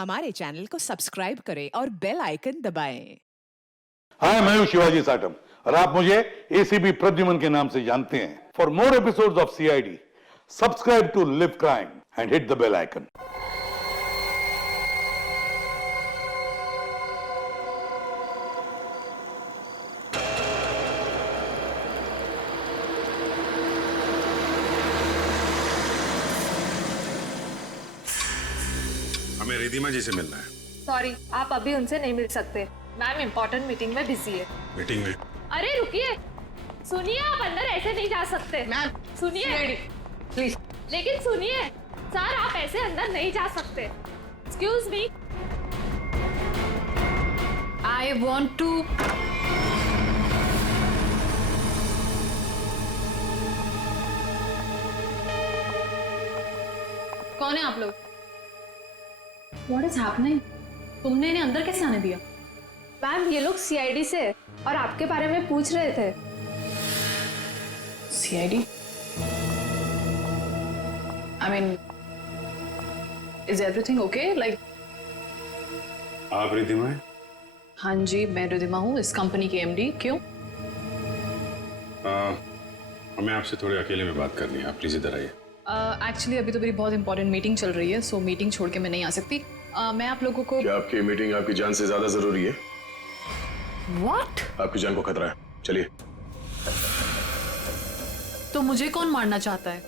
हमारे चैनल को सब्सक्राइब करें और बेल आइकन दबाएं। हाय, मैं हूं शिवाजी साटम और आप मुझे एसीपी प्रद्युमन के नाम से जानते हैं। For more episodes of CID, subscribe to Liv Crime and hit the bell icon. हमें रिधिमा जी से मिलना है। सॉरी, आप अभी उनसे नहीं मिल सकते। मैम इम्पोर्टेंट मीटिंग में बिजी है। मीटिंग में? अरे रुकिए, सुनिए, आप अंदर ऐसे नहीं जा सकते। मैम सुनिए प्लीज। लेकिन सुनिए सर, आप ऐसे अंदर नहीं जा सकते। Excuse me, I want to. कौन है आप लोग? What is happening? तुमने इन्हें अंदर कैसे आने दिया? मैम ये लोग सीआईडी से और आपके बारे में पूछ रहे थे। CID? I mean, is everything okay? Like? आप रिधिमा हैं? हाँ जी, मैं रिधिमा हूँ, इस कंपनी की एमडी। क्यों? हमें आपसे थोड़ी अकेले में बात करनी है, आप प्लीज इधर आइए। एक्चुअली अभी तो मेरी बहुत इंपॉर्टेंट मीटिंग चल रही है, सो मीटिंग छोड़ के मैं नहीं आ सकती। मैं आप लोगों को। क्या आपकी मीटिंग आपकी जान से ज्यादा जरूरी है? What? आपकी जान को खतरा है, चलिए। तो मुझे कौन मारना चाहता है?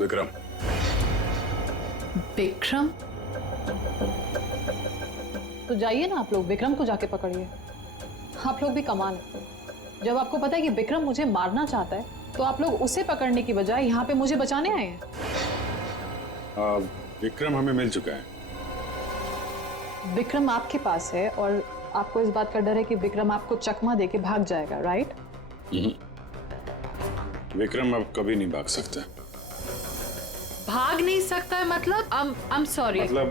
विक्रम। विक्रम? तो जाइए ना आप लोग, विक्रम को जाके पकड़िए। आप लोग भी कमाल है, जब आपको पता है कि विक्रम मुझे मारना चाहता है तो आप लोग उसे पकड़ने की बजाय यहाँ पे मुझे बचाने आए हैं। विक्रम हमें मिल चुका है। विक्रम आपके पास है और आपको इस बात का डर है कि विक्रम आपको चकमा देके भाग जाएगा, राइट? विक्रम अब कभी नहीं भाग सकता। भाग नहीं सकता है मतलब? I'm sorry। मतलब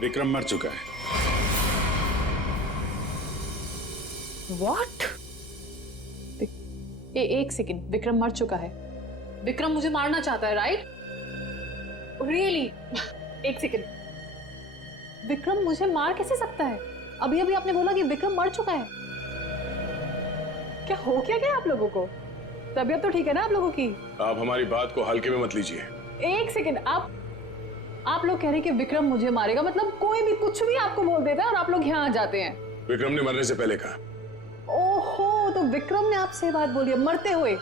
विक्रम मर चुका है। What? एक सेकंड, विक्रम मर चुका है? विक्रम मुझे मारना चाहता है, राइट? रियली? एक सेकंड, विक्रम मुझे मार कैसे सकता है? अभी अभी आपने बोला कि विक्रम मर चुका है। क्या हो क्या गया आप लोगों को? तबीयत तो ठीक है ना आप लोगों की? आप हमारी बात को हल्के में मत लीजिए। एक सेकंड, आप लोग कह रहे हैं कि विक्रम मुझे मारेगा, मतलब कोई भी कुछ भी आपको बोल देता है और आप लोग यहाँ आ जाते हैं। विक्रम ने मरने से पहले कहा। ओहो, तो विक्रम ने आपसे बात बोली है मरते हुए।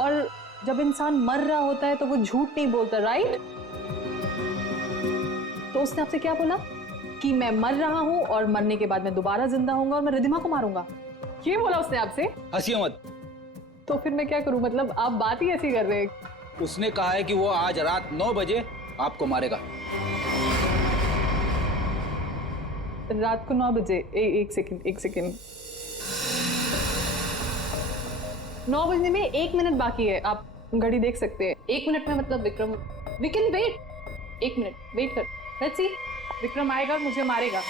और जब इंसान मर रहा होता है तो वो झूठ नहीं बोलता, राइट? तो उसने आपसे क्या बोला? कि मैं मर रहा हूं और मरने के बाद मैं दोबारा जिंदा होऊंगा और मैं रिधिमा को मारूंगा, ये बोला उसने आपसे? हंसिए मत। तो फिर मैं क्या करूं? मतलब आप बात ही ऐसी कर रहे हैं। उसने कहा है कि वो आज रात 9 बजे आपको मारेगा। रात को 9 बजे? एक सेकंड, 9 बजने में 1 मिनट बाकी है, आप घड़ी देख सकते हैं। 1 मिनट में मतलब Vikram, we can wait. 1 minute wait कर, लेट्स सी। विक्रम आएगा और मुझे मारेगा।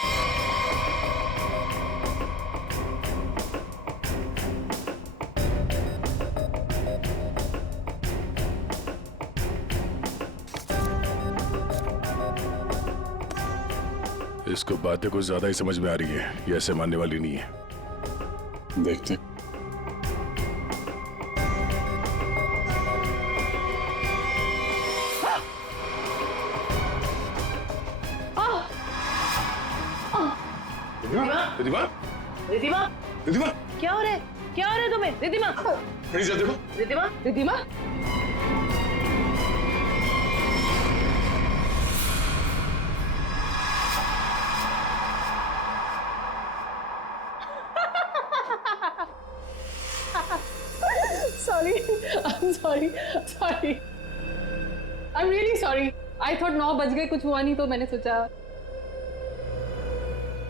इसको बातें कुछ ज्यादा ही समझ में आ रही है, ये ऐसे मानने वाली नहीं है। देखते। रिधिमा? रिधिमा? रिधिमा? क्या हो रहा है? क्या हो रहा है तुम्हें? Ridhima? Ridhima? Ridhima? Sorry, I'm really sorry. I thought 9 बज गए, कुछ हुआ नहीं तो मैंने सोचा।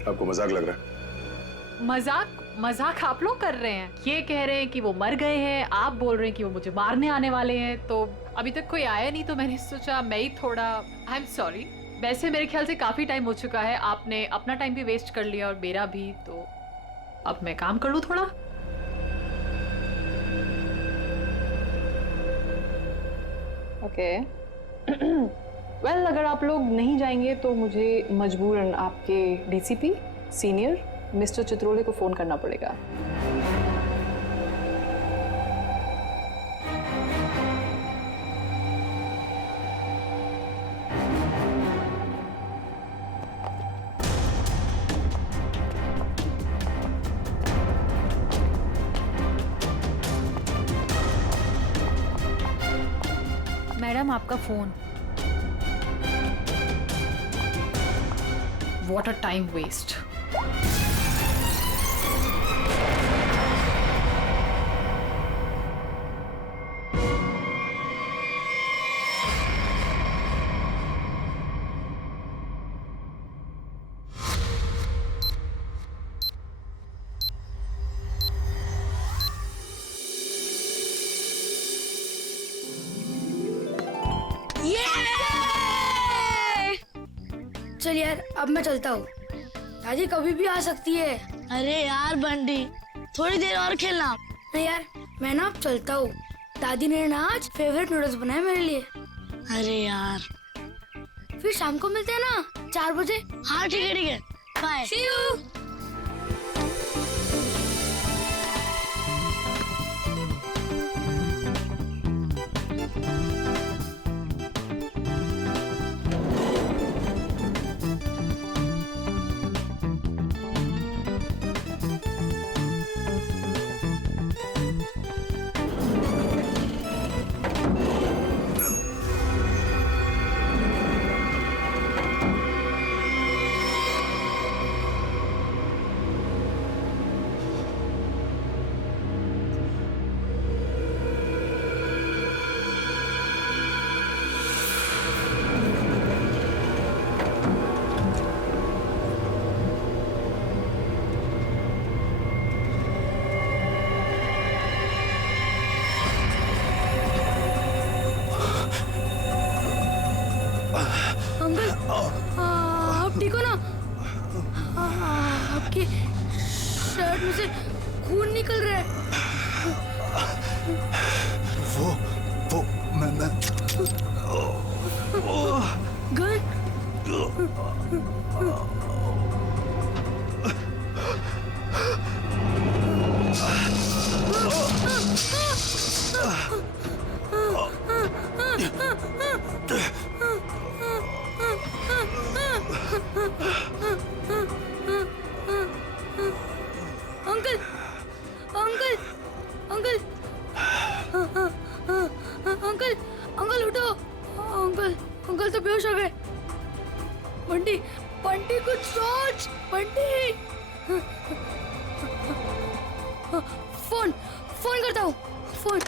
आपको मजाक लग रहा है? मजाक आप लोग कर रहे हैं। ये कह रहे हैं कि वो मर गए हैं, आप बोल रहे हैं कि वो मुझे मारने आने वाले हैं। तो अभी तक कोई आया नहीं तो मैंने सोचा मैं ही थोड़ा। I am sorry. वैसे मेरे ख्याल से काफी टाइम हो चुका है, आपने अपना टाइम भी वेस्ट कर लिया और मेरा भी, तो अब मैं काम कर लूं थोड़ा। ओके वेल अगर आप लोग नहीं जाएंगे तो मुझे मजबूरन आपके डीसीपी सीनियर मिस्टर चित्रोले को फोन करना पड़ेगा। मैडम आपका phone. What a time waste. चल यार अब मैं चलता हूँ, दादी कभी भी आ सकती है। अरे यार बंटी, थोड़ी देर और खेलना। नहीं यार मैं ना अब चलता हूँ, दादी ने ना आज फेवरेट नूडल्स बनाए मेरे लिए। अरे यार, फिर शाम को मिलते हैं ना 4 बजे। हाँ ठीक है बाय। See you। अंकल आप ठीक हो ना? आपकी शर्ट में से खून निकल रहा है। वो मैं gun? Uncle uncle uncle uncle uncle उठो। अंकल अंकल तो बेहोश हो गए। बंटी बंटी कुछ सोच। बंटी फोन फोन करता हूँ। फोन।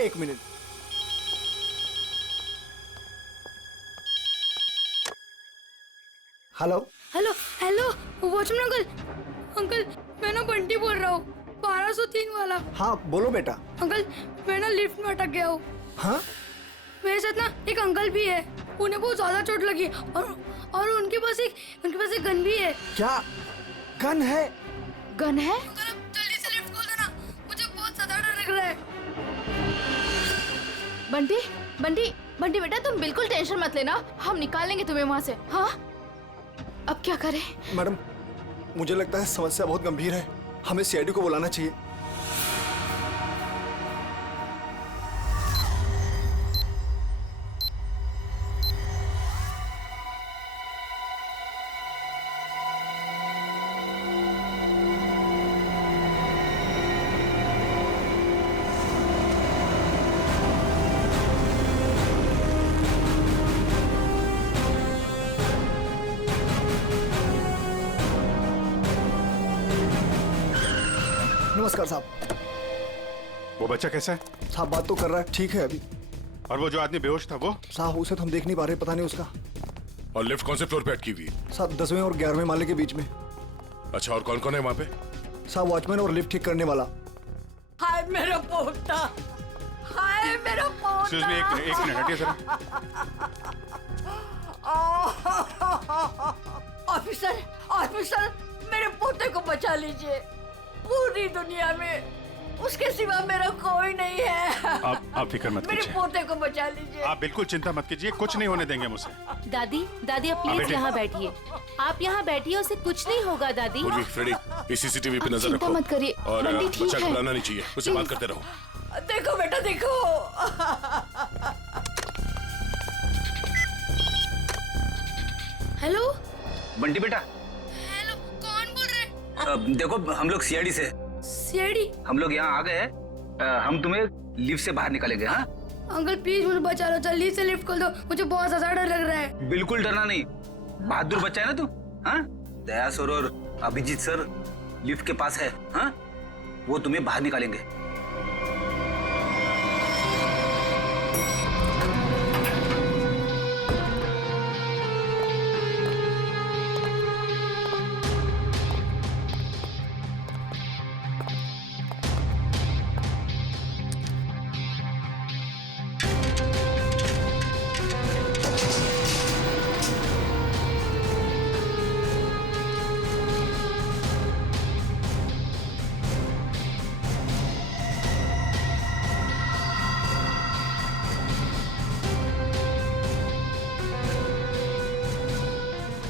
एक minute. Hello hello hello watchman uncle. Uncle मैं ना बंटी बोल रहा हूँ, 1203 वाला। हाँ बोलो बेटा। अंकल मैं ना लिफ्ट में अटक गया हूँ। हाँ मेरे साथ ना एक अंकल भी है, उन्हें बहुत ज्यादा चोट लगी और उनके पास एक गन भी है। क्या गन है? गन है? अंकल अब जल्दी से लिफ्ट खोल देना, मुझे बहुत ज्यादा डर लग रहा है। बंटी बंटी बंटी बेटा तुम बिल्कुल टेंशन मत लेना, हम निकाल लेंगे तुम्हें वहां से। हाँ अब क्या करें? मैडम मुझे लगता है समस्या बहुत गंभीर है, हमें सीआईडी को बुलाना चाहिए। नमस्कार साहब। वो बच्चा कैसा है? साहब बात तो कर रहा है, ठीक है अभी। और वो जो आदमी बेहोश था वो? साहब उसे तो हम देख नहीं पा रहे, पता नहीं उसका। और लिफ्ट कौन से फ्लोर पे अटकी हुई है? साहब 10वें और 11वें माले के बीच में। अच्छा और कौन कौन है वहाँ पे? साहब वॉचमैन और लिफ्ट ठीक करने वाला। हाय मेरा पोता, हाय मेरा पोता। एक्सक्यूज मी, एक मिनट हटिए जरा। ऑफिसर ऑफिसर मेरे पोते को बचा लीजिए। पूरी दुनिया में उसके सिवा मेरा कोई नहीं है। आप फिक्र मत मेरे कीजिए। पोते को बचा लीजिए। आप बिल्कुल चिंता मत कीजिए, कुछ नहीं होने देंगे मुझे। दादी दादी आप प्लीज बेटे। यहाँ बैठिए। आप यहाँ बैठिए, उसे कुछ नहीं होगा दादी। पूर्वी, फ्रेडी, इस सीसीटीवी पे नजर चिंता रखो। मत करिए, और बंटी ठीक बच्चा है। घबराना नहीं चाहिए, उससे बात करते रहो। देखो बेटा देखो। हेलो बंटी बेटा, हेलो, कौन बोल रहे? देखो हम लोग सीआईडी से, सीआईडी। हम लोग यहाँ आ गए हैं। हम तुम्हें लिफ्ट से बाहर निकालेंगे। हाँ अंकल प्लीज मुझे बचा लो, जल्दी से लिफ्ट खोल दो, मुझे बहुत ज्यादा डर लग रहा है। बिल्कुल डरना नहीं, बहादुर बच्चा है ना तू। हाँ, दया सर और अभिजीत सर लिफ्ट के पास है। हाँ, वो तुम्हें बाहर निकालेंगे।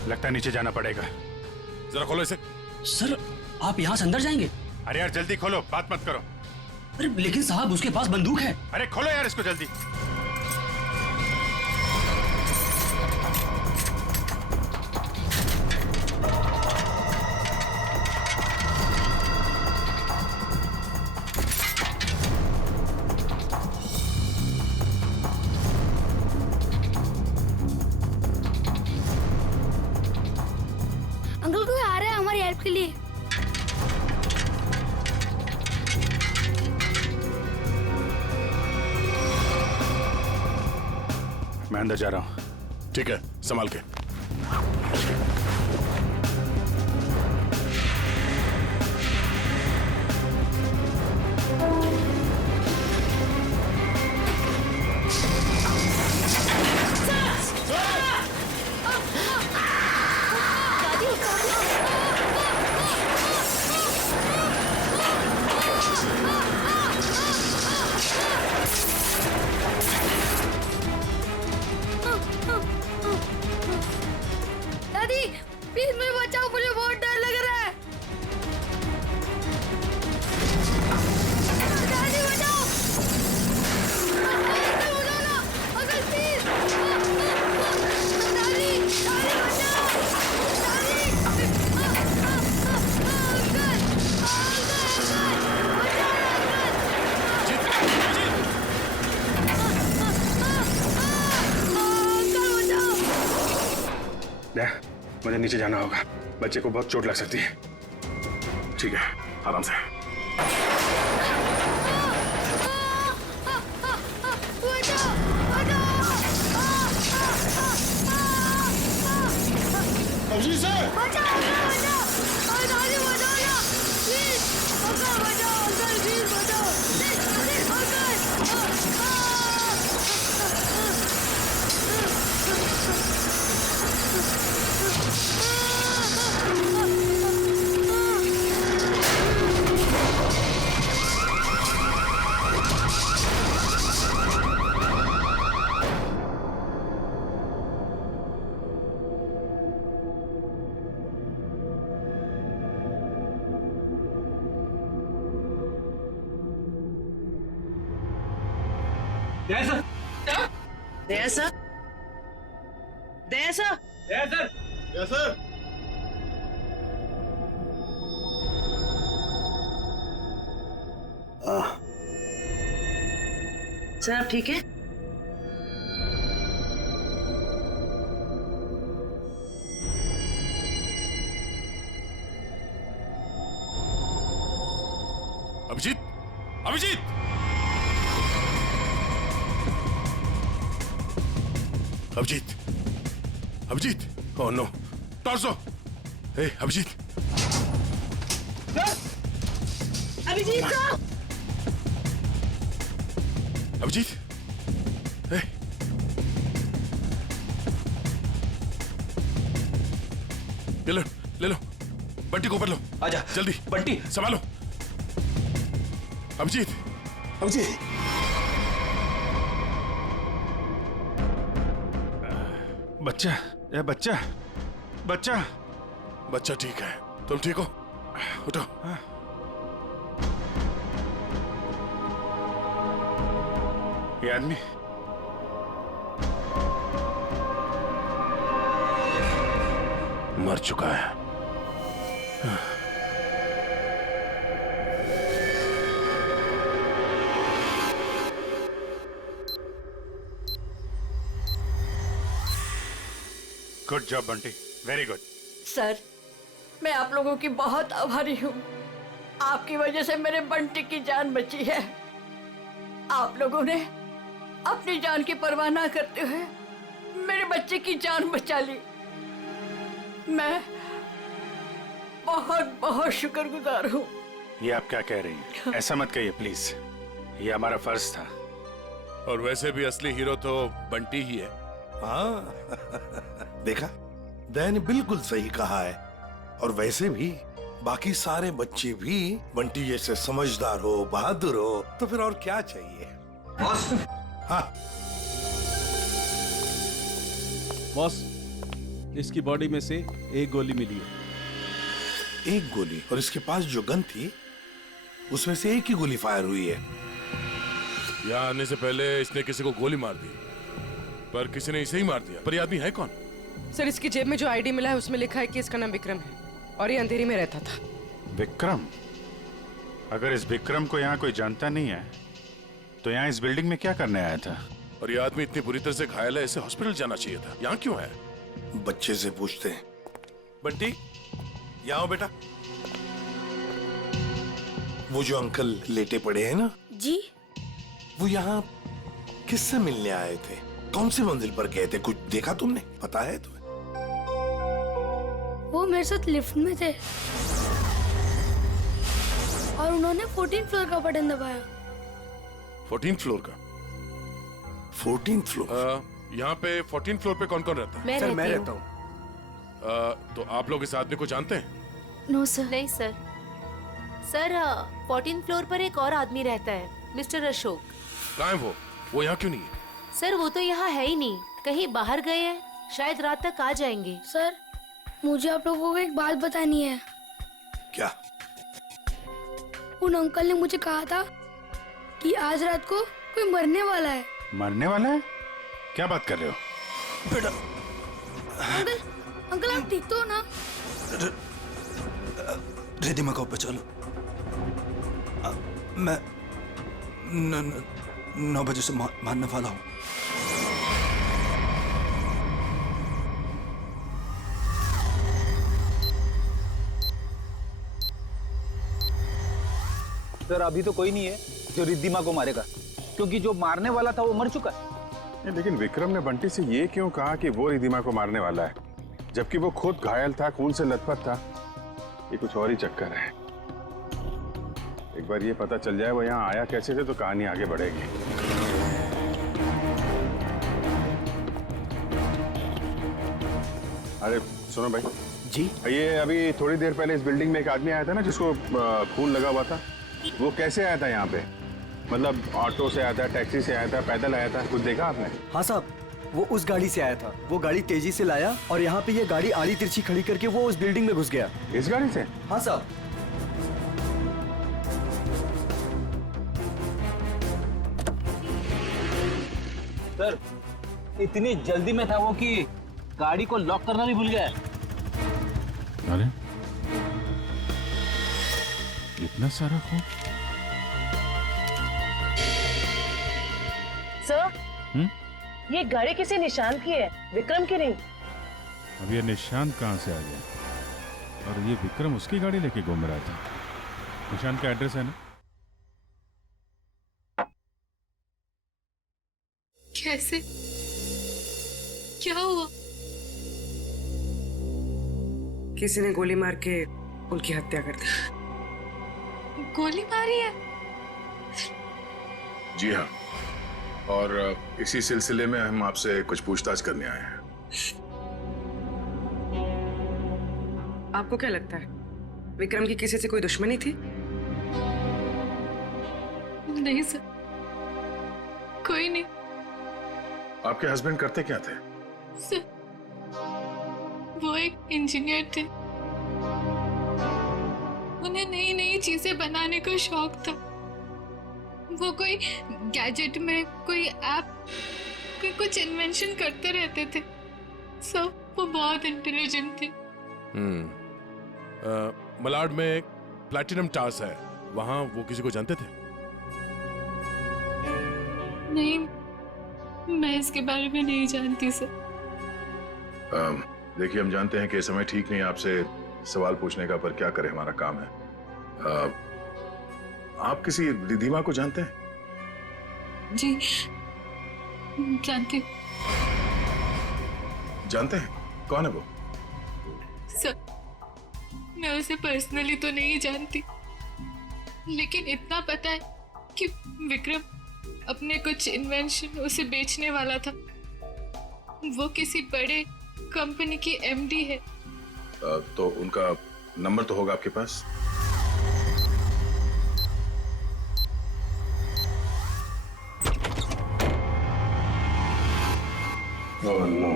लगता है नीचे जाना पड़ेगा। जरा खोलो इसे। सर आप यहाँ से अंदर जाएंगे? अरे यार जल्दी खोलो, बात मत करो। अरे लेकिन साहब उसके पास बंदूक है। अरे खोलो यार इसको जल्दी। अंकल कोई आ रहा है हमारी हेल्प के लिए। मैं अंदर जा रहा हूँ। ठीक है, संभाल के। दादी प्लीज मुझे बचाओ, मुझे बहुत डर लग रहा है। दादी बचाओ, अंकल उठो ना, अंकल प्लीज। दादी दादी बचाओ, दादी। मुझे नीचे जाना होगा, बच्चे को बहुत चोट लग सकती है। ठीक है, आराम से। अभिजीत सर बचाओ, बचाओ, दादी बचाओ ना प्लीज। अंकल बचाओ, अंकल प्लीज बचाओ, प्लीज सर आप ठीक है? Abhijeet, Abhijeet, Abhijeet, Abhijeet, oh no, torso, hey Abhijeet, Abhijeet sir! Abhijeet, hey, ले लो, बंटी को ऊपर लो, आजा जल्दी, बंटी। संभालो, अभिजीत, अभिजीत, बच्चा, ये बच्चा, बच्चा, बच्चा ठीक है। तुम ठीक हो? उठो। ये आदमी मर चुका है। Good job Bunty, very good. Sir, मैं आप लोगों की बहुत आभारी हूँ। आपकी वजह से मेरे बंटी की जान बची है। आप लोगों ने अपनी जान की परवाह ना करते हुए मेरे बच्चे की जान बचा ली। मैं बहुत बहुत शुक्रगुजार हूँ। ये आप क्या कह रही हैं? ऐसा मत कहिए प्लीज, ये हमारा फर्ज था। और वैसे भी असली हीरो तो बंटी ही है। हाँ देखा, दया ने बिल्कुल सही कहा है। और वैसे भी बाकी सारे बच्चे भी बंटी जैसे समझदार हो, बहादुर हो, तो फिर और क्या चाहिए। बॉस। हाँ बॉस, इसकी बॉडी में से एक गोली मिली है। एक गोली? और इसके पास जो गन थी उसमें से एक ही गोली फायर हुई है। यहाँ आने से पहले इसने किसी को गोली मार दी, पर किसी ने इसे ही मार दिया। पर ये आदमी है कौन? सर, इसकी जेब में जो आईडी मिला है उसमें लिखा है कि इसका नाम विक्रम है और ये अंधेरी में रहता था। विक्रम? अगर इस विक्रम को यहाँ कोई जानता नहीं है तो यहाँ इस बिल्डिंग में क्या करने आया था? और ये आदमी इतनी बुरी तरह से घायल है, इसे हॉस्पिटल जाना चाहिए था। यहाँ क्यों है? बच्चे से पूछते हैं। बंटी, यहाँ आओ बेटा। वो जो अंकल लेटे पड़े हैं ना जी, वो यहाँ किससे मिलने आए थे? कौन सी मंजिल पर गए थे? कुछ देखा तुमने? पता है तुम्हें? वो मेरे साथ लिफ्ट में थे और उन्होंने 14 फ्लोर का बटन दबाया। 14 फ्लोर का? 14 फ्लोर? यहाँ पे 14 फ्लोर पे कौन कौन रहता है? सर, मैं रहता हूँ। तो आप लोग इस आदमी को जानते हैं? No sir. नहीं सर। सर 14 फ्लोर पर एक और आदमी रहता है, मिस्टर अशोक। कहाँ है वो यहाँ क्यों नहीं है? सर वो तो यहाँ है ही नहीं, कहीं बाहर गए हैं, शायद रात तक आ जाएंगे। सर, मुझे आप लोगों को एक बात बतानी है। क्या? उन अंकल ने मुझे कहा था कि आज रात को कोई मरने वाला है। मरने वाला है? क्या बात कर रहे हो? बेटा। अंकल, अंकल आप ठीक तो हो ना? रिद्धिमा को बचा लो। मैं 9 बजे से मारने वाला हूँ। सर अभी तो कोई नहीं है जो रिद्धिमा को मारेगा, क्योंकि जो मारने वाला था वो मर चुका है। लेकिन विक्रम ने बंटी से ये क्यों कहा कि वो रिद्धिमा को मारने वाला है, जबकि वो खुद घायल था, खून से लथपथ था? ये कुछ और ही चक्कर है। एक बार ये पता चल जाए वो यहाँ आया कैसे थे तो कहानी आगे बढ़ेगी। अरे सुनो भाई जी, ये अभी थोड़ी देर पहले इस बिल्डिंग में एक आदमी आया था ना जिसको खून लगा हुआ था, वो कैसे आया था यहाँ पे? मतलब ऑटो से आया था, टैक्सी से आया था, पैदल आया था? कुछ देखा आपने? हाँ साहब, वो उस गाड़ी से आया था। वो गाड़ी तेजी से लाया और यहाँ पे ये गाड़ी आड़ी तिरछी खड़ी करके वो उस बिल्डिंग में घुस गया। इस गाड़ी से? हाँ साहब। सर इतनी जल्दी में था वो कि गाड़ी को लॉक करना भी भूल गया। अरे इतना सारा खून? सर, ये गाड़ी किसी निशान की है, विक्रम की नहीं। अब ये निशान कहाँ से आ गया? और ये विक्रम उसकी गाड़ी लेके घूम रहा था। निशान का एड्रेस है ना? कैसे? क्या हुआ? किसी ने गोली मार के उनकी हत्या कर दी। गोली मारी है? जी हाँ, और इसी सिलसिले में हम आपसे कुछ पूछताछ करने आए हैं। आपको क्या लगता है, विक्रम की किसी से कोई दुश्मनी थी? नहीं सर, कोई नहीं आपके हस्बैंड करते क्या थे? सर। वो एक इंजीनियर थे। उन्हें नई नई चीजें बनाने का शौक था। वो कोई गैजेट में कोई ऐप कोई कुछ इन्वेंशन करते रहते थे। सर वो बहुत इंटेलिजेंट थे। मलाड में प्लैटिनम टावर्स है, वहां वो किसी को जानते थे? नहीं, मैं इसके बारे में नहीं जानती सर। देखिए, हम जानते हैं कि समय ठीक नहीं है आपसे सवाल पूछने का, पर क्या करें, हमारा काम है। आप किसी रिधिमा को जानते हैं? जी जानती हूँ। जानते हैं? कौन है वो? सर मैं उसे पर्सनली तो नहीं जानती, लेकिन इतना पता है कि विक्रम अपने कुछ इन्वेंशन उसे बेचने वाला था। वो किसी बड़े कंपनी की एमडी है। तो उनका नंबर तो होगा आपके पास? Oh no.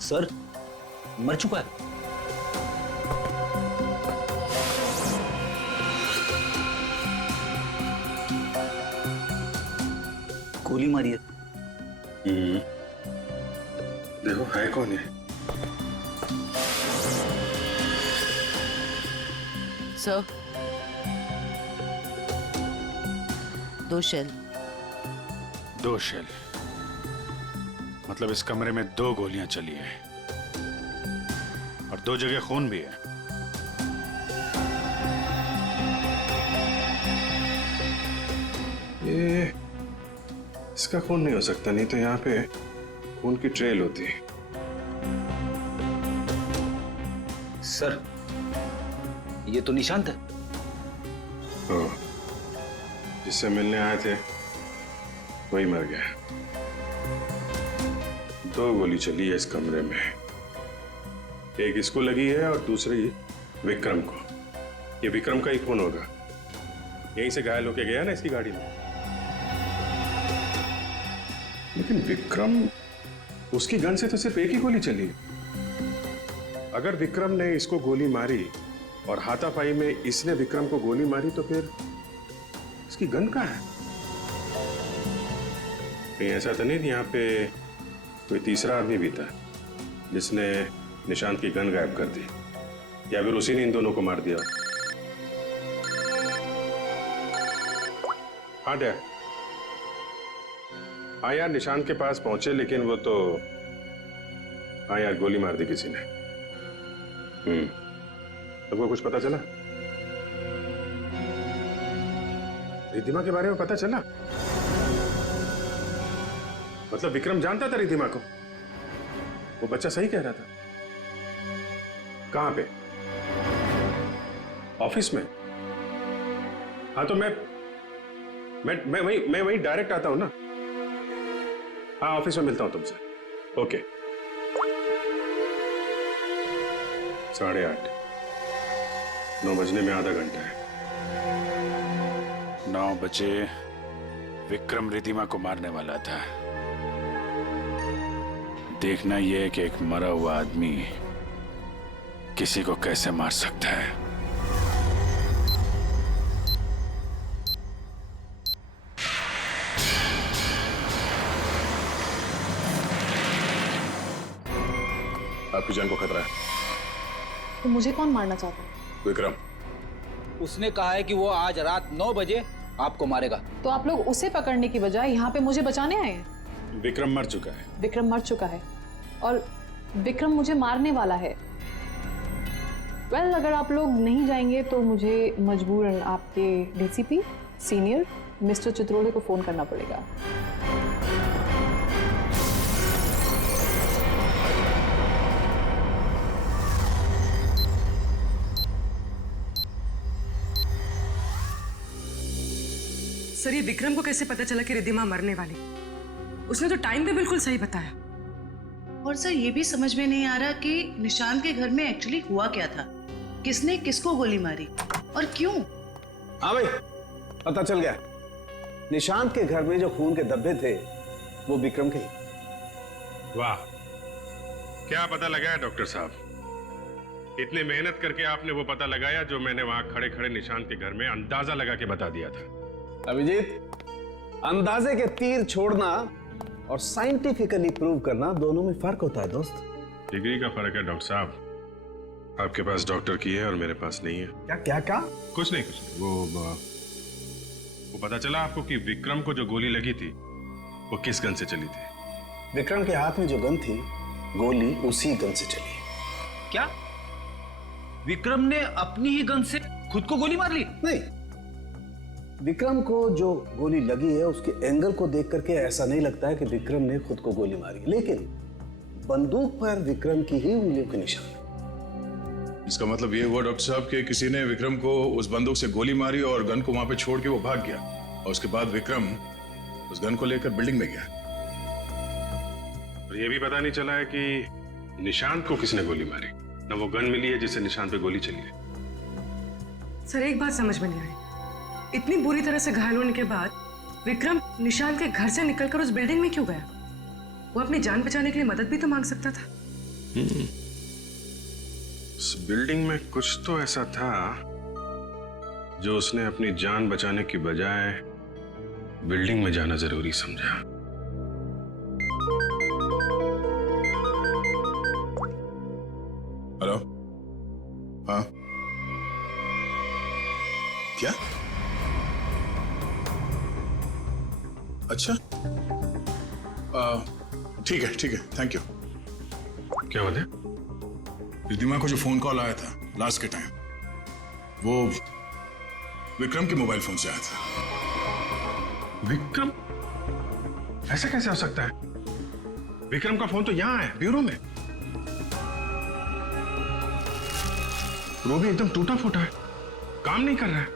सर मर चुका है। गोली मारी है। देखो है कौन है? Sir 2 shell. 2 शेल मतलब इस कमरे में 2 गोलियां चली है और 2 जगह खून भी है। ये इसका खून नहीं हो सकता, नहीं तो यहाँ पे खून की ट्रेल होती है। सर ये तो निशांत है। हाँ, जिससे मिलने आए थे वही मर गया। 2 गोली चली है इस कमरे में, एक इसको लगी है और दूसरी विक्रम को। ये विक्रम का ही खून होगा, यहीं से घायल होके गया ना इसकी गाड़ी में। लेकिन विक्रम, उसकी गन से तो सिर्फ एक ही गोली चली। अगर विक्रम ने इसको गोली मारी और हाथापाई में इसने विक्रम को गोली मारी, तो फिर इसकी गन कहाँ है? कहीं ऐसा तो नहीं यहाँ पे कोई तीसरा आदमी भी था जिसने निशांत की गन गायब कर दी, या फिर उसी ने इन दोनों को मार दिया? हाँ डैड, हाँ यार, निशांत के पास पहुंचे, लेकिन वो तो, हाँ यार, गोली मार दी किसी ने। तुमको कुछ पता चला? रिधिमा के बारे में पता चला? मतलब विक्रम जानता था रिधिमा को? वो बच्चा सही कह रहा था। कहां पे? ऑफिस में? हाँ तो मैं वहीं डायरेक्ट आता हूं ना। हाँ ऑफिस में मिलता हूं तुमसे। ओके। 8:30, 9 बजने में आधा घंटा है। 9 बजे विक्रम रिधिमा को मारने वाला था। देखना यह है कि एक मरा हुआ आदमी किसी को कैसे मार सकता है। आपकी जान को खतरा है। तो मुझे कौन मारना चाहता है? विक्रम। उसने कहा है कि वो आज रात 9 बजे आपको मारेगा। तो आप लोग उसे पकड़ने की बजाय यहाँ पे मुझे बचाने आए हैं? विक्रम मर चुका है। विक्रम मर चुका है और विक्रम मुझे मारने वाला है। वेल, अगर आप लोग नहीं जाएंगे तो मुझे मजबूरन आपके डीसीपी सीनियर मिस्टर चित्रोले को फोन करना पड़ेगा। सर ये विक्रम को कैसे पता चला कि रिधिमा मरने वाली? उसने तो टाइम पे बिल्कुल सही बताया। और और सर ये भी समझ में नहीं आ रहा कि निशांत के घर में एक्चुअली हुआ क्या था, किसने किसको गोली मारी और क्यों। हाँ भाई, पता चल गया। निशांत के घर में जो खून के धब्बे थे वो विक्रम के ही। वाह, क्या पता लगाया डॉक्टर साहब? इतनी मेहनत करके आपने वो पता लगाया जो मैंने वहां खड़े खड़े निशांत के घर में अंदाजा लगा के बता दिया था। अभिजीत, अंदाजे के तीर छोड़ना और साइंटिफिकली प्रूव करना दोनों में फर्क होता है दोस्त। डिग्री का फर्क है डॉक्टर साहब। आपके पास डॉक्टर की है और मेरे पास नहीं है। क्या क्या क्या? कुछ नहीं कुछ नहीं। वो पता चला आपको कि विक्रम को जो गोली लगी थी वो किस गन से चली थी? विक्रम के हाथ में जो गन थी, गोली उसी गन से चली। क्या विक्रम ने अपनी ही गन से खुद को गोली मार ली? नहीं, विक्रम को जो गोली लगी है उसके एंगल को देख करके ऐसा नहीं लगता है कि विक्रम ने खुद को गोली मारी, लेकिन बंदूक पर विक्रम की ही उंगलियों के निशान। इसका मतलब ये हुआ डॉक्टर साहब कि किसी ने विक्रम को उस बंदूक से गोली मारी और गन को वहां पे छोड़ के वो भाग गया, और उसके बाद विक्रम उस गन को लेकर बिल्डिंग में गया। और ये भी पता नहीं चला है कि निशांत को किसने गोली मारी, न वो गन मिली है जिससे निशांत पे गोली चली है। सर एक बात समझ में नहीं आई, इतनी बुरी तरह से घायल होने के बाद विक्रम निशांत के घर से निकलकर उस बिल्डिंग में क्यों गया? वो अपनी जान बचाने के लिए मदद भी तो मांग सकता था। उस बिल्डिंग में कुछ तो ऐसा था जो उसने अपनी जान बचाने की बजाय बिल्डिंग में जाना जरूरी समझा। हेलो, हाँ क्या? अच्छा, ठीक है, थैंक यू। क्या बात है? रिद्धिमा को जो फोन कॉल आया था लास्ट के टाइम, वो विक्रम के मोबाइल फोन से आया था। विक्रम? ऐसा कैसे हो सकता है? विक्रम का फोन तो यहां है, ब्यूरो में। वो भी एकदम टूटा फूटा है, काम नहीं कर रहा है।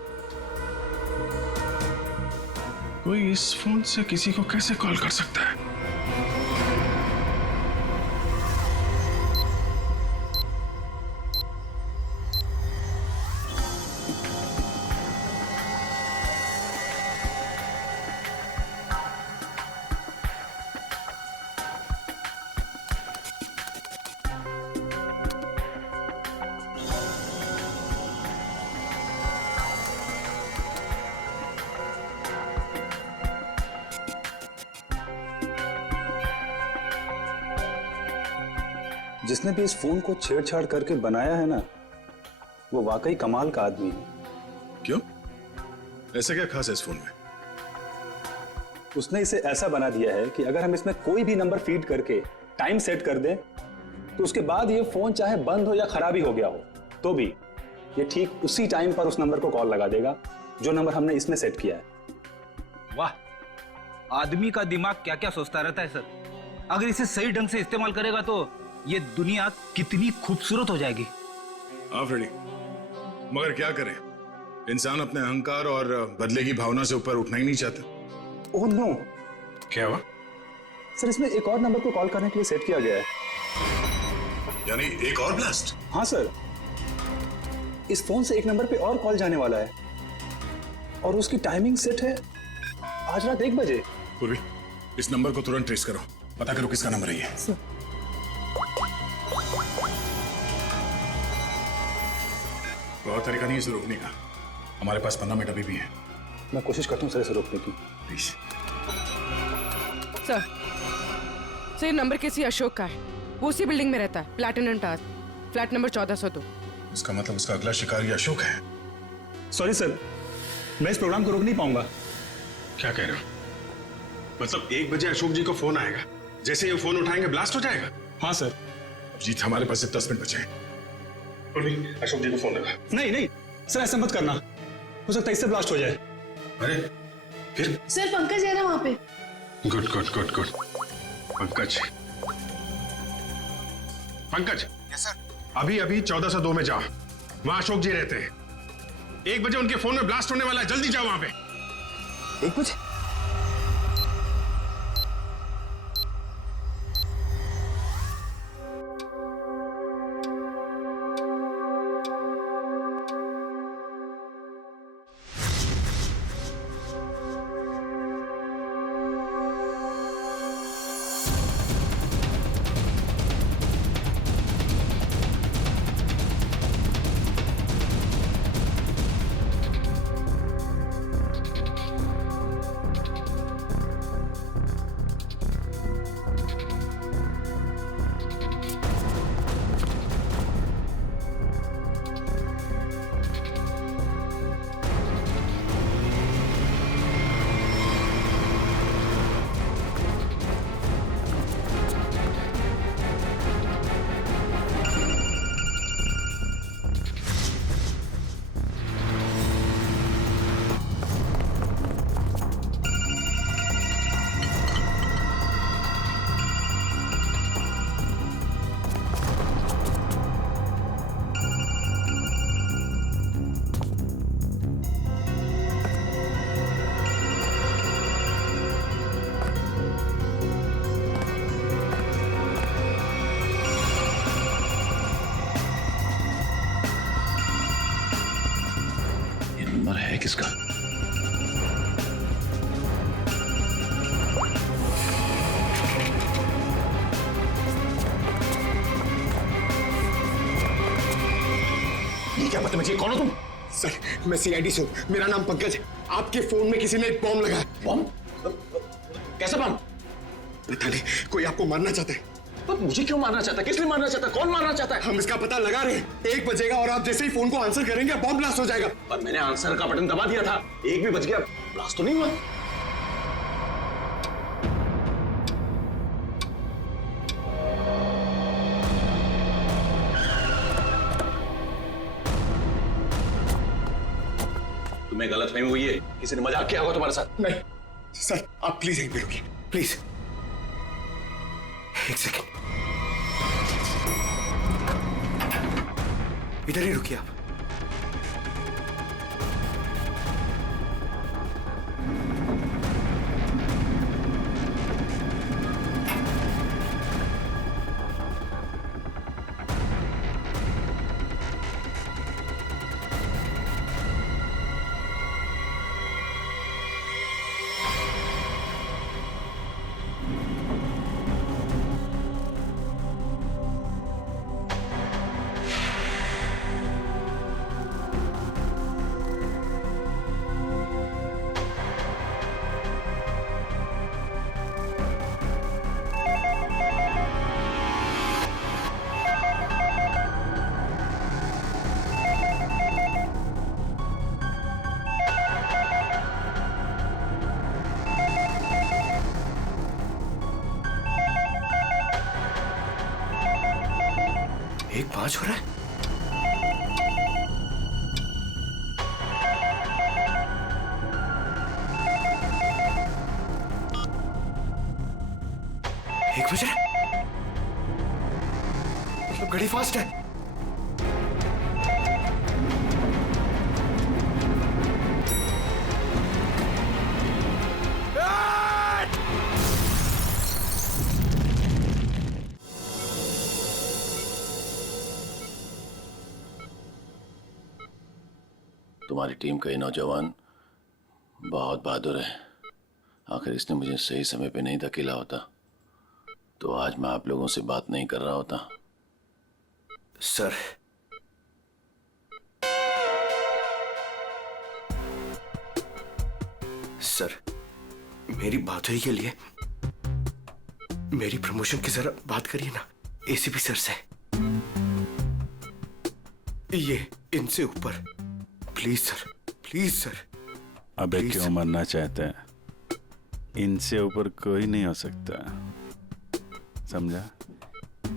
कोई इस फोन से किसी को कैसे कॉल कर सकता है? जिसने भी इस फोन को छेड़छाड़ करके बनाया है ना, वो वाकई कमाल का आदमी है। क्यों? ऐसा क्या खास है इस फोन में? उसने इसे ऐसा बना दिया है कि अगर हम इसमें कोई भी नंबर फीड करके टाइम सेट कर दें, तो उसके बाद ये फोन चाहे बंद हो या खराबी हो गया हो, तो भी ये ठीक उसी टाइम पर उस नंबर को कॉल लगा देगा जो नंबर हमने इसमें सेट किया है। वाह, आदमी का दिमाग क्या क्या सोचता रहता है सर। अगर इसे सही ढंग से इस्तेमाल करेगा तो ये दुनिया कितनी खूबसूरत हो जाएगी। हाँ फ्रेडी, मगर क्या करें, इंसान अपने अहंकार और बदले की भावना से ऊपर उठना ही नहीं चाहता। Oh no. क्या हुआ? सर इसमें एक और नंबर को कॉल करने के लिए सेट किया गया है। यानी एक और ब्लास्ट? हाँ सर, इस फोन से एक नंबर पे और कॉल जाने वाला है और उसकी टाइमिंग सेट है आज रात 1 बजे। पूर्वी, इस नंबर को तुरंत ट्रेस करो, पता करो किसका नंबर है ये। बहुत तरीका नहीं इसे रोकने का, हमारे पास 15 मिनट अभी भी है। मैं कोशिश करता हूँ सर इसे रोकने की। प्लीज। सर ये नंबर किसी अशोक का है, वो उसी बिल्डिंग में रहता है, प्लैटिनम टावर, फ्लैट नंबर 1402। इसका मतलब उसका अगला शिकारी अशोक है। सॉरी सर, मैं इस प्रोग्राम को रोक नहीं पाऊंगा। क्या कह रहे हो? मतलब 1 बजे अशोक जी को फोन आएगा, जैसे ही वो फोन उठाएंगे ब्लास्ट हो जाएगा? हाँ सर। जीत, हमारे पास सिर्फ 10 मिनट बचे हैं। अशोक जी को फोन लगा। नहीं नहीं सर, ऐसा मत करना, हो सकता है इससे ब्लास्ट हो जाए। अरे फिर? सर पंकज है ना वहां पे। Good good good good. Pankaj, Pankaj. Yes sir. अभी अभी 1402 में जाओ, वहां अशोक जी रहते हैं। 1 बजे उनके फोन में ब्लास्ट होने वाला है, जल्दी जाओ वहां पे। 1 बजे? नंबर है किसका? ये क्या बदतमीजी, कौन हो तुम? सर, मैं सीआईडी से हूँ, मेरा नाम पंकज है। आपके फोन में किसी ने एक बॉम्ब लगाया। बॉम्ब? कैसा बॉम्ब? पता नहीं, कोई आपको मारना चाहता है। तो मुझे क्यों मारना चाहता है? किस लिए मारना चाहता है? कौन मारना चाहता है? हम इसका पता लगा रहे हैं। 1 बजेगा और आप जैसे ही फोन को आंसर करेंगे बॉम्ब ब्लास्ट हो जाएगा। पर मैंने आंसर का बटन दबा दिया था। 1 भी बज गया, ब्लास्ट तो नहीं हुआ। तुम्हें गलतफहमी हुई है, किसी ने मजाक किया होगा तुम्हारे साथ। नहीं सर, आप प्लीज यहीं पे रुकिए, प्लीज। 1 सेकेंड, इधर ही रुकिए आप। एक 5 हो रहा है। एक बज रहा है, मतलब घड़ी फास्ट है। तुम्हारी टीम का ये नौजवान बहुत बहादुर है। आखिर इसने मुझे सही समय पे नहीं धकेला होता तो आज मैं आप लोगों से बात नहीं कर रहा होता। सर, सर, मेरी बहादुरी के लिए मेरी प्रमोशन की जरा बात करिए ना एसीपी सर से। ये इनसे ऊपर, प्लीज सर, प्लीज सर। अबे क्यों मरना चाहते हैं? इनसे ऊपर कोई नहीं हो सकता, समझा?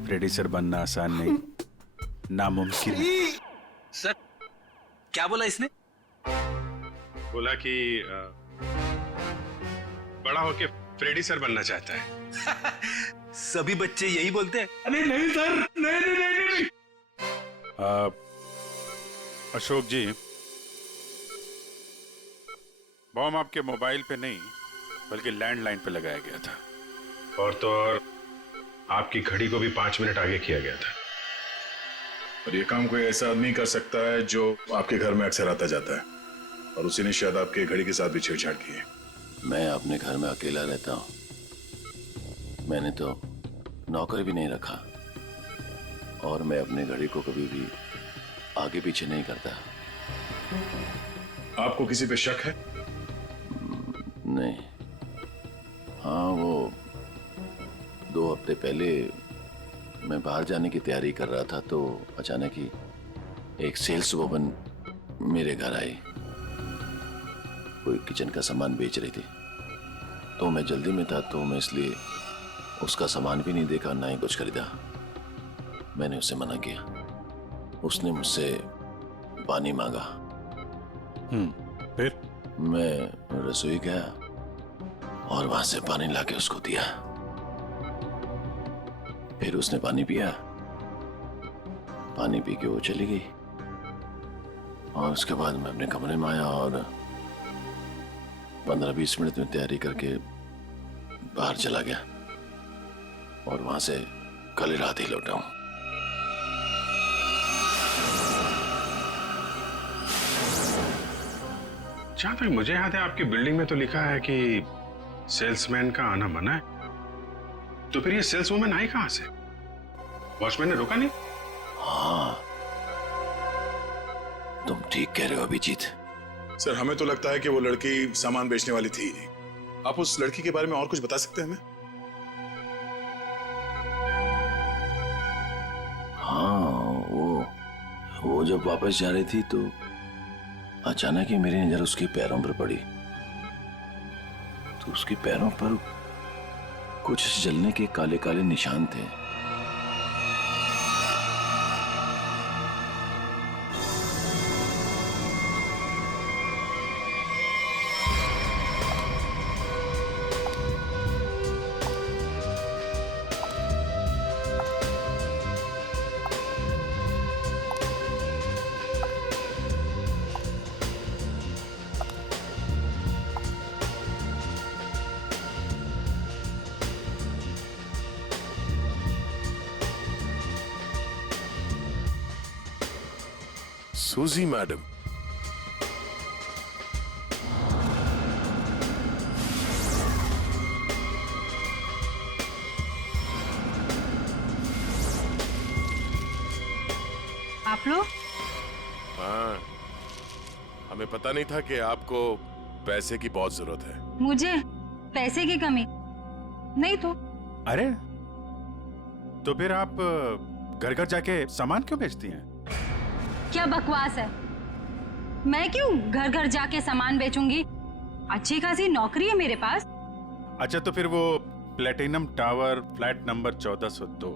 फ्रेडी सर बनना आसान नहीं, नामुमकिन है। सर, क्या बोला इसने? बोला कि बड़ा होके फ्रेडी सर बनना चाहता है। सभी बच्चे यही बोलते हैं। अरे नहीं सर, नहीं नहीं नहीं, नहीं। अशोक जी, बॉम्ब आपके मोबाइल पे नहीं बल्कि लैंडलाइन पे लगाया गया था, और तो और आपकी घड़ी को भी 5 मिनट आगे किया गया था। और ये काम कोई ऐसा आदमी कर सकता है जो आपके घर में अक्सर आता जाता है, और उसी ने शायद आपके घड़ी के साथ भी छेड़छाड़ की है। मैं अपने घर में अकेला रहता हूँ, मैंने तो नौकर भी नहीं रखा, और मैं अपने घड़ी को कभी भी आगे पीछे नहीं करता। आपको किसी पे शक है? नहीं। हाँ, वो 2 हफ्ते पहले मैं बाहर जाने की तैयारी कर रहा था तो अचानक ही एक सेल्स वुमन मेरे घर आई। कोई किचन का सामान बेच रही थी, तो मैं जल्दी में था तो मैं इसलिए उसका सामान भी नहीं देखा, ना ही कुछ खरीदा। मैंने उससे मना किया। उसने मुझसे पानी मांगा। फिर मैं रसोई गया और वहां से पानी लाके उसको दिया। फिर उसने पानी पिया, पानी पी के वो चली गई, और उसके बाद मैं अपने कमरे में आया और 15-20 मिनट में तैयारी करके बाहर चला गया, और वहां से कल रात ही लौटा हूं। जहां तक मुझे याद है आपकी बिल्डिंग में तो लिखा है कि सेल्समैन का आना मना है, तो फिर ये सेल्सवुमन आई कहां से? वॉचमैन ने रोका नहीं? हाँ, तुम ठीक कह रहे हो अभिजीत। सर हमें तो लगता है कि वो लड़की सामान बेचने वाली थी ही नहीं। आप उस लड़की के बारे में और कुछ बता सकते हैं हमें? हाँ, वो जब वापस जा रही थी तो अचानक ही मेरी नजर उसके पैरों पर पड़ी, तो उसके पैरों पर कुछ जलने के काले काले निशान थे। सूजी मैडम, आप लोग? हाँ, हमें पता नहीं था कि आपको पैसे की बहुत जरूरत है। मुझे पैसे की कमी नहीं तो। अरे तो फिर आप घर घर जाके सामान क्यों बेचती हैं? क्या बकवास है, मैं क्यों घर घर जाके सामान बेचूंगी? अच्छी खासी नौकरी है मेरे पास। अच्छा, तो फिर वो platinum tower flat number 1402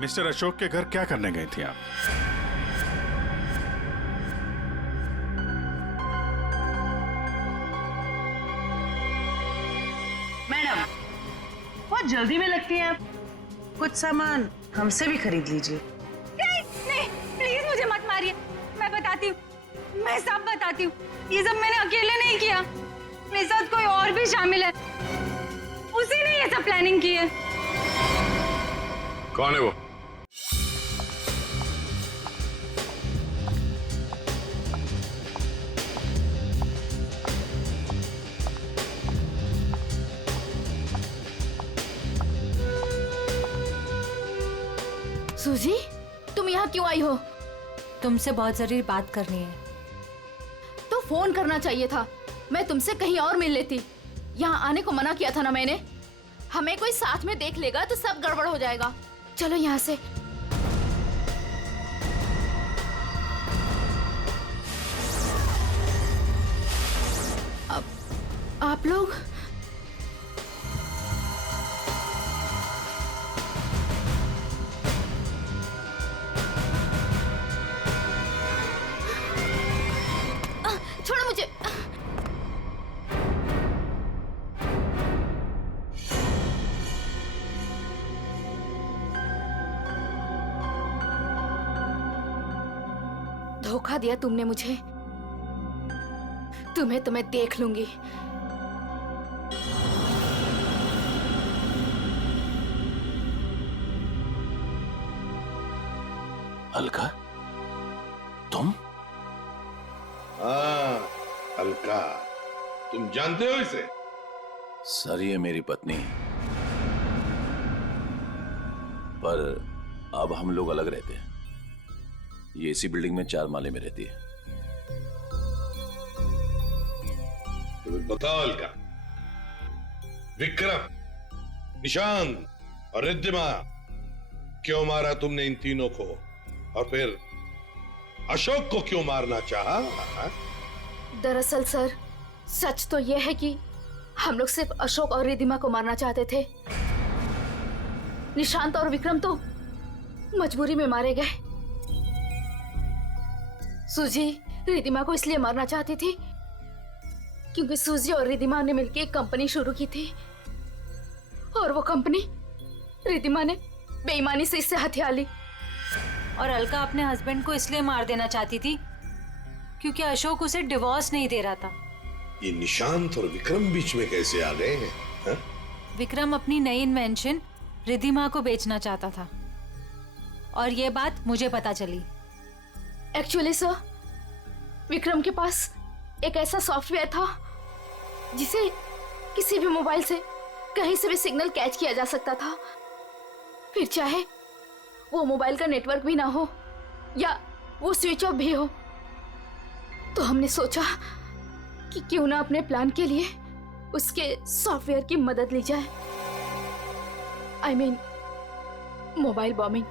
mister Ashok के घर क्या करने गई थी आप? मैडम, बहुत जल्दी में लगती हैं आप, कुछ सामान हमसे भी खरीद लीजिए। नहीं, प्लीज मुझे मत मारिए, मैं बताती हूँ, मैं सब बताती हूँ। ये सब मैंने अकेले नहीं किया, मेरे साथ कोई और भी शामिल है, उसी ने ये सब प्लानिंग की है। कौन है वो? सूजी, तुम यहाँ क्यों आई हो? तुमसे बहुत जरूरी बात करनी है। तो फोन करना चाहिए था, मैं तुमसे कहीं और मिल लेती। यहाँ आने को मना किया था ना मैंने। हमें कोई साथ में देख लेगा तो सब गड़बड़ हो जाएगा। चलो यहाँ से। आप लोग छोड़ो मुझे। धोखा दिया तुमने मुझे। तुम्हें देख लूंगी। अलका, तुम? हाँ, अलका, तुम जानते हो इसे? सर, ये मेरी पत्नी है, पर अब हम लोग अलग रहते हैं। ये इसी बिल्डिंग में 4 माले में रहती है। तो बताओ अलका, विक्रम, निशांत और रिद्धिमा, क्यों मारा तुमने इन तीनों को? और फिर अशोक को क्यों मारना चाहा? दरअसल सर, सच तो यह है कि हम लोग सिर्फ अशोक और रिद्धिमा को मारना चाहते थे। निशांत और विक्रम तो मजबूरी में मारे गए। सूजी रिद्धिमा को इसलिए मारना चाहती थी क्योंकि सूजी और रिद्धिमा ने मिलकर एक कंपनी शुरू की थी, और वो कंपनी रिद्धिमा ने बेईमानी से इससे हथिया ली। और अलका अपने हस्बैंड को इसलिए मार देना चाहती थी क्योंकि अशोक उसे डिवोर्स नहीं दे रहा था। ये निशांत और विक्रम बीच में कैसे आ गए हैं? हा? विक्रम अपनी नई इन्वेंशन रिद्धिमा को बेचना चाहता था, और ये बात मुझे पता चली। एक्चुअली सर, विक्रम के पास एक ऐसा सॉफ्टवेयर था जिसे किसी भी मोबाइल से कहीं से भी सिग्नल कैच किया जा सकता था, फिर चाहे वो मोबाइल का नेटवर्क भी ना हो या वो स्विच ऑफ भी हो। तो हमने सोचा कि क्यों ना अपने प्लान के लिए उसके सॉफ्टवेयर की मदद ली जाए। I mean, mobile bombing.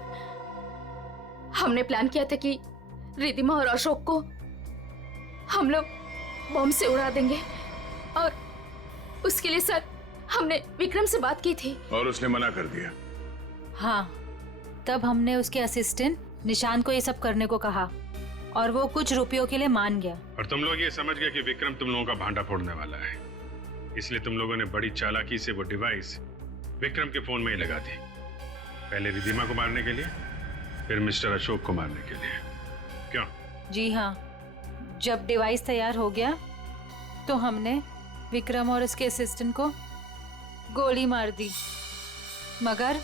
हमने प्लान किया था कि रिद्धिमा और अशोक को हम लोग बॉम्ब से उड़ा देंगे और उसके लिए सर हमने विक्रम से बात की थी और उसने मना कर दिया। हाँ, तब हमने उसके असिस्टेंट निशान को ये सब करने को कहा और वो कुछ रुपयों के लिए मान गया। और तुम लोग ये समझ गए कि विक्रम तुम लोगों का भांडा फोड़ने वाला है, इसलिए तुम लोगों ने बड़ी चालाकी से वो डिवाइस विक्रम के फोन में ही लगा दी। पहले रिद्धिमा को मारने के लिए, फिर मिस्टर अशोक को मारने के लिए। क्यों? जी हाँ, जब डिवाइस तैयार हो गया तो हमने विक्रम और उसके असिस्टेंट को गोली मार दी, मगर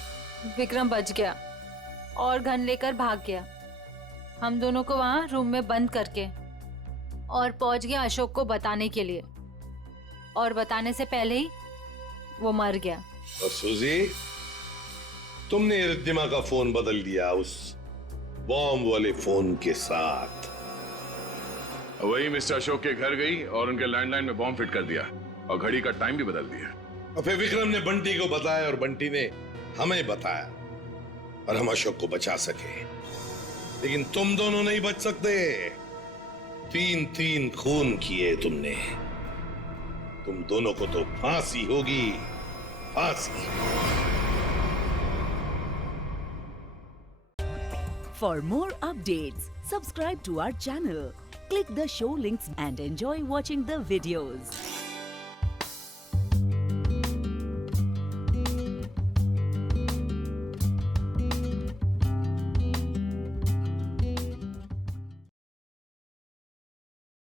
विक्रम बच गया और गन लेकर भाग गया। हम दोनों को वहां रूम में बंद करके और पहुंच गया अशोक को बताने के लिए, और बताने से पहले ही वो मर गया। और सूजी, तुमने रिद्धिमा का फोन बदल दिया उस बॉम्ब वाले फोन के साथ। वही मिस्टर अशोक के घर गई और उनके लैंडलाइन में बॉम्ब फिट कर दिया और घड़ी का टाइम भी बदल दिया। और फिर विक्रम ने बंटी को बताया और बंटी ने हमें बताया और हम अशोक को बचा सके। लेकिन तुम दोनों नहीं बच सकते। 3 खून किए तुमने। तुम दोनों को तो फांसी होगी, फांसी। For more updates, subscribe to our channel, click the show links and enjoy watching the videos.